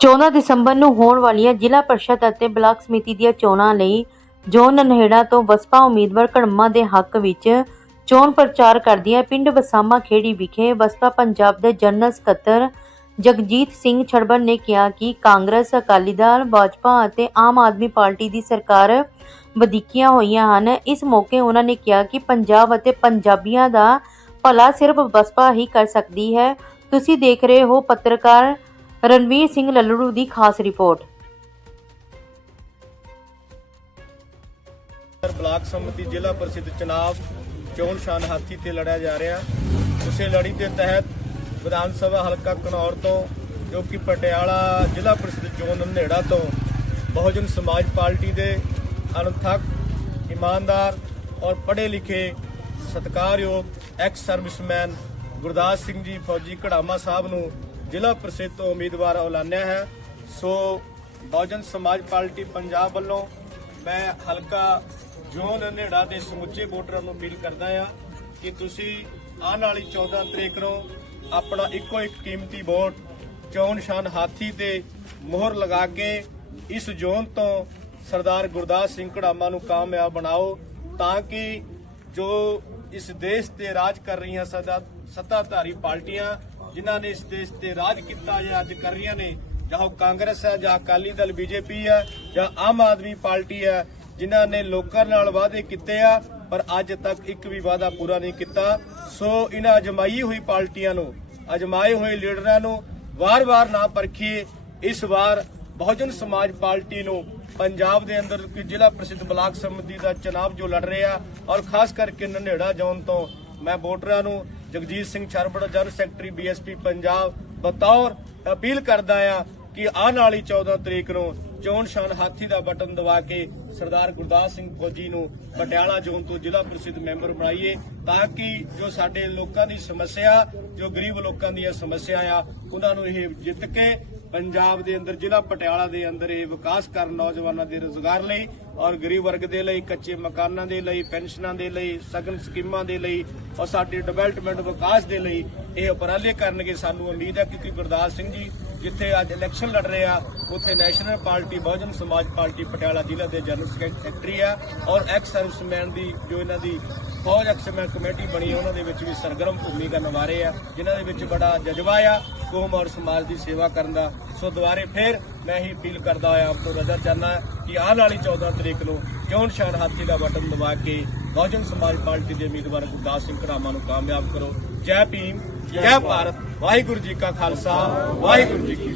14 ਦਸੰਬਰ ਨੂੰ ਹੋਣ ਵਾਲੀਆਂ ਜ਼ਿਲ੍ਹਾ ਪਰਿਸ਼ਦ ਅਤੇ ਬਲਾਕ ਸਮਿਤੀ ਦੀਆਂ ਚੋਣਾਂ ਲਈ ਜੋਨ ਨਨਹੇੜਾ ਤੋਂ ਬਸਪਾ ਉਮੀਦਵਾਰ ਕੜਮਾ ਦੇ ਹੱਕ ਵਿੱਚ ਚੋਣ ਪ੍ਰਚਾਰ ਕਰਦਿਆਂ ਪਿੰਡ ਬਸਾਮਾ ਖੇੜੀ ਵਿਖੇ ਬਸਪਾ ਪੰਜਾਬ ਦੇ ਜਨਰਲ ਸਕੱਤਰ ਜਗਜੀਤ ਸਿੰਘ ਛੜਬੜ ਨੇ ਕਿਹਾ ਕਿ ਕਾਂਗਰਸ, ਅਕਾਲੀ ਦਲ, ਭਾਜਪਾ ਅਤੇ ਆਮ ਆਦਮੀ ਪਾਰਟੀ ਦੀ ਸਰਕਾਰ ਵਧੀਕੀਆਂ ਹੋਈਆਂ ਹਨ। ਇਸ ਮੌਕੇ ਉਹਨਾਂ ਨੇ ਕਿਹਾ ਕਿ ਪੰਜਾਬ ਅਤੇ ਪੰਜਾਬੀਆਂ ਦਾ ਭਲਾ ਸਿਰਫ ਬਸਪਾ ਹੀ ਕਰ ਸਕਦੀ ਹੈ। ਤੁਸੀਂ ਦੇਖ ਰਹੇ ਹੋ ਪੱਤਰਕਾਰ ਰਣਵੀਰ ਸਿੰਘ ਲੱਲੜੂ ਦੀ ਖਾਸ ਰਿਪੋਰਟ। ਸਰ ਬਲਾਕ ਸੰਮਤੀ ਜ਼ਿਲ੍ਹਾ ਪ੍ਰਸਿੱਧ ਚੁਣਾਵ ਚੋਣ ਸ਼ਾਨ ਹਾਥੀ ਤੇ ਲੜਿਆ ਜਾ ਰਿਹਾ। ਉਸੇ ਲੜੀ ਦੇ ਤਹਿਤ ਵਿਧਾਨ ਸਭਾ ਹਲਕਾ ਘਨੌਰ ਤੋਂ, ਜੋ ਕਿ ਪਟਿਆਲਾ ਜ਼ਿਲ੍ਹਾ ਪ੍ਰਸਿੱਧ ਚੋਣ ਨੰਨੇੜਾ ਤੋਂ, ਬਹੁਜਨ ਸਮਾਜ ਪਾਰਟੀ ਦੇ ਅਣਥੱਕ ਇਮਾਨਦਾਰ ਔਰ ਪੜ੍ਹੇ ਲਿਖੇ ਸਤਿਕਾਰਯੋਗ ਐਕਸ ਸਰਵਿਸਮੈਨ ਗੁਰਦਾਸ ਸਿੰਘ ਜੀ ਫੌਜੀ ਘੜਾਮਾ ਸਾਹਿਬ ਨੂੰ ਜ਼ਿਲ੍ਹਾ ਪ੍ਰਸਿੱਧ ਤੋਂ ਉਮੀਦਵਾਰ ਐਲਾਨਿਆ ਹੈ। ਸੋ ਬਹੁਜਨ ਸਮਾਜ ਪਾਰਟੀ ਪੰਜਾਬ ਵੱਲੋਂ ਮੈਂ ਹਲਕਾ ਜੋਨ ਨੇੜਾ ਦੇ ਸਮੁੱਚੇ ਵੋਟਰਾਂ ਨੂੰ ਅਪੀਲ ਕਰਦਾ ਆ ਕਿ ਤੁਸੀਂ ਆਉਣ ਵਾਲੀ 14 ਤਰੀਕ ਨੂੰ ਆਪਣਾ ਇੱਕੋ ਇੱਕ ਕੀਮਤੀ ਵੋਟ ਚੋਣ ਸ਼ਾਨ ਹਾਥੀ ਤੇ ਮੋਹਰ ਲਗਾ ਕੇ ਇਸ ਜ਼ੋਨ ਤੋਂ ਸਰਦਾਰ ਗੁਰਦਾਸ ਸਿੰਘ ਕੜਾਮਾ ਨੂੰ ਕਾਮਯਾਬ ਬਣਾਓ ਤਾਂ ਕਿ ਜੋ ਇਸ ਦੇਸ਼ ਤੇ ਰਾਜ ਕਰ ਰਹੀਆਂ ਸਦਾ ਸੱਤਾਧਾਰੀ ਪਾਰਟੀਆਂ ਜਿਨ੍ਹਾਂ ਨੇ ਇਸ ਦੇਸ਼ ਤੇ ਰਾਜ ਕੀਤਾ ਜਾਂ ਅੱਜ ਕਰ ਰਹੀਆਂ ਨੇ, ਜਾਂ ਉਹ ਕਾਂਗਰਸ ਹੈ, ਜਾਂ ਅਕਾਲੀ ਦਲ, ਬੀਜੇਪੀ ਹੈ, ਜਾਂ ਆਮ ਆਦਮੀ ਪਾਰਟੀ ਹੈ, ਜਿਨ੍ਹਾਂ ਨੇ ਲੋਕਾਂ ਨਾਲ ਵਾਅਦੇ ਕੀਤੇ ਆ, ਪਰ ਅੱਜ ਤੱਕ ਇੱਕ ਵੀ ਵਾਅਦਾ ਪੂਰਾ ਨਹੀਂ ਕੀਤਾ। ਸੋ ਇਹਨਾਂ ਅਜਮਾਈ ਹੋਈ ਪਾਰਟੀਆਂ ਨੂੰ, ਅਜਮਾਏ ਹੋਏ ਲੀਡਰਾਂ ਨੂੰ ਵਾਰ-ਵਾਰ ਨਾ ਪਰਖੀਏ। ਇਸ ਵਾਰ ਬਹੁਜਨ ਸਮਾਜ ਪਾਰਟੀ ਨੂੰ ਪੰਜਾਬ ਦੇ ਅੰਦਰ ਕਿ ਜ਼ਿਲ੍ਹਾ ਪ੍ਰਸਿੱਧ ਬਲਾਕ ਸਮਿਤੀ ਦਾ ਚੁਣਾਵ ਜੋ ਲੜ ਰਿਹਾ, ਔਰ ਖਾਸ ਕਰਕੇ ਨੰਨੇੜਾ ਜ਼ੋਨ ਤੋਂ ਮੈਂ ਵੋਟਰਾਂ ਨੂੰ Jagjit Singh Chharbara general secretary BSP Punjab ਬਤੌਰ ਅਪੀਲ ਕਰਦਾ ਆ ਕਿ ਆਉਣ ਵਾਲੀ 14 ਤਰੀਕ ਨੂੰ ਚੋਣ ਸ਼ਾਨ ਹਾਥੀ ਦਾ ਬਟਨ ਦਬਾ ਕੇ ਸਰਦਾਰ ਗੁਰਦਾਸ ਸਿੰਘ ਫੌਜੀ ਨੂੰ ਪਟਿਆਲਾ ਜ਼ੋਨ ਤੋਂ ਜ਼ਿਲ੍ਹਾ ਪ੍ਰਸਿੱਧ ਮੈਂਬਰ ਬਣਾਈਏ ਤਾਂ ਕਿ ਜੋ ਸਾਡੇ ਲੋਕਾਂ ਦੀ ਸਮੱਸਿਆ, ਜੋ ਗਰੀਬ ਲੋਕਾਂ ਦੀਆਂ ਸਮੱਸਿਆ ਆ, ਉਹਨਾਂ ਨੂੰ ਇਹ ਜਿੱਤ ਕੇ ਪੰਜਾਬ ਦੇ ਅੰਦਰ, ਜ਼ਿਲ੍ਹਾ ਪਟਿਆਲਾ ਦੇ ਅੰਦਰ ਇਹ ਵਿਕਾਸ ਕਰਨ ਨੌਜਵਾਨਾਂ ਦੇ ਰੋਜ਼ਗਾਰ ਲਈ ਔਰ ਗਰੀਬ ਵਰਗ ਦੇ ਲਈ, ਕੱਚੇ ਮਕਾਨਾਂ ਦੇ ਲਈ, ਪੈਨਸ਼ਨਾਂ ਦੇ ਲਈ, ਸਗਨ ਸਕੀਮਾਂ ਦੇ ਲਈ ਔਰ ਸਾਡੇ ਡਿਵੈਲਪਮੈਂਟ ਵਿਕਾਸ ਦੇ ਲਈ ਇਹ ਉਪਰਾਲੇ ਕਰਨਗੇ ਸਾਨੂੰ ਉਮੀਦ ਹੈ ਕਿ ਗੁਰਦਾਸ ਸਿੰਘ ਜੀ ਜਿੱਥੇ ਅੱਜ ਇਲੈਕਸ਼ਨ ਲੜ ਰਹੇ ਆ, ਉੱਥੇ ਨੈਸ਼ਨਲ ਪਾਰਟੀ ਬਹੁਜਨ ਸਮਾਜ ਪਾਰਟੀ ਪਟਿਆਲਾ ਜ਼ਿਲ੍ਹਾ ਦੇ ਜਨਰਲ ਸੈਕਟਰੀ ਆ ਔਰ ਐਕਸ ਸਰਵਿਸਮੈਨ ਦੀ ਜੋ ਇਹਨਾਂ ਦੀ ਫੌਜ ਐਕਸਮੈਨ ਕਮੇਟੀ ਬਣੀ ਉਹਨਾਂ ਦੇ ਵਿੱਚ ਵੀ ਸਰਗਰਮ ਭੂਮਿਕਾ ਨਿਭਾ ਰਹੇ ਆ, ਜਿਨ੍ਹਾਂ ਦੇ ਵਿੱਚ ਬੜਾ ਜਜ਼ਬਾ ਆ, ਕੌਮ ਔਰ ਸਮਾਜ ਦੀ ਸੇਵਾ ਕਰਨ ਦਾ। ਸੋ ਦੁਬਾਰੇ ਫੇਰ ਮੈਂ ਹੀ ਅਪੀਲ ਕਰਦਾ ਹੋਇਆ ਆਪ ਤੋਂ ਰਜਾ ਚਾਹਨਾ ਕਿ ਆਉਣ ਵਾਲੀ 14 ਤਰੀਕ ਨੂੰ ਚੋਣ ਸ਼ਾਨ ਹਾਥੀ ਦਾ ਬਟਨ ਦਬਾ ਕੇ ਬਹੁਜਨ ਸਮਾਜ ਪਾਰਟੀ ਦੇ ਉਮੀਦਵਾਰ ਗੁਰਦਾਸ ਸਿੰਘ ਘਰਾਮਾ ਨੂੰ ਕਾਮਯਾਬ ਕਰੋ। ਜੈ ਭੀਮ ਜੈ ਭਾਰਤ। ਵਾਹਿਗੁਰੂ ਜੀ ਕਾ ਖਾਲਸਾ ਵਾਹਿਗੁਰੂ ਜੀ ਕੀ